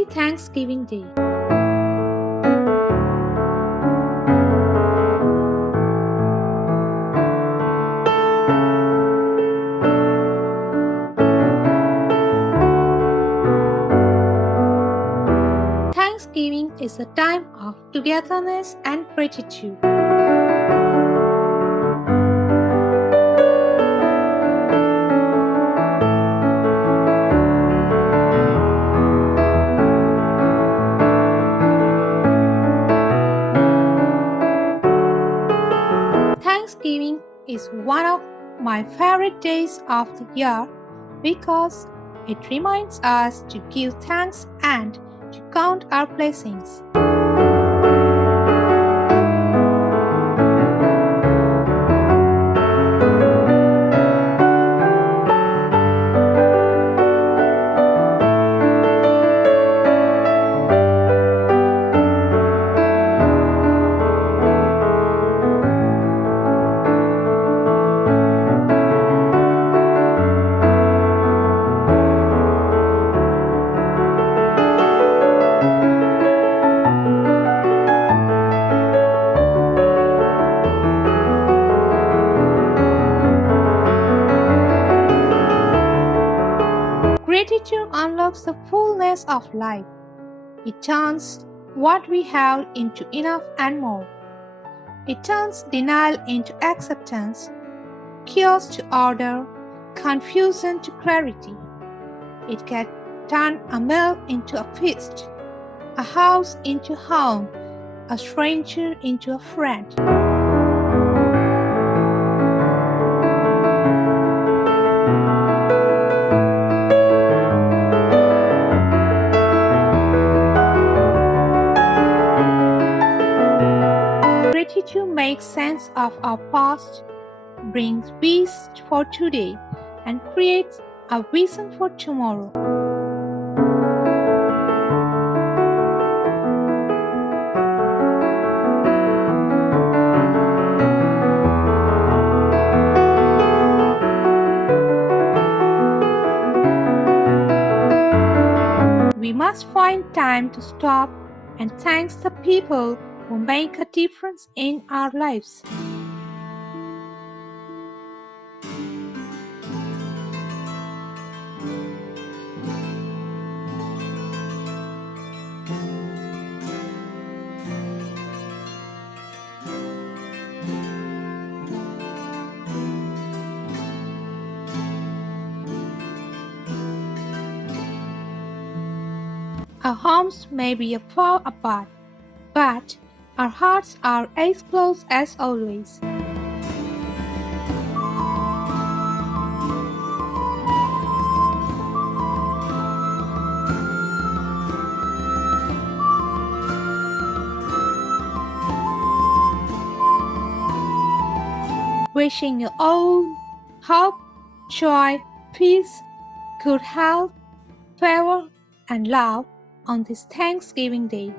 Happy Thanksgiving Day. Thanksgiving is a time of togetherness and gratitude. Thanksgiving is one of my favorite days of the year because it reminds us to give thanks and to count our blessings. Gratitude unlocks the fullness of life. It turns what we have into enough and more. It turns denial into acceptance, chaos to order, confusion to clarity. It can turn a meal into a feast, a house into home, a stranger into a friend. Gratitude makes sense of our past, brings peace for today, and creates a vision for tomorrow. We must find time to stop and thank the people who make a difference in our lives. Our homes may be far apart, but our hearts are as close as always. Wishing you all hope, joy, peace, good health, favor, and love on this Thanksgiving Day.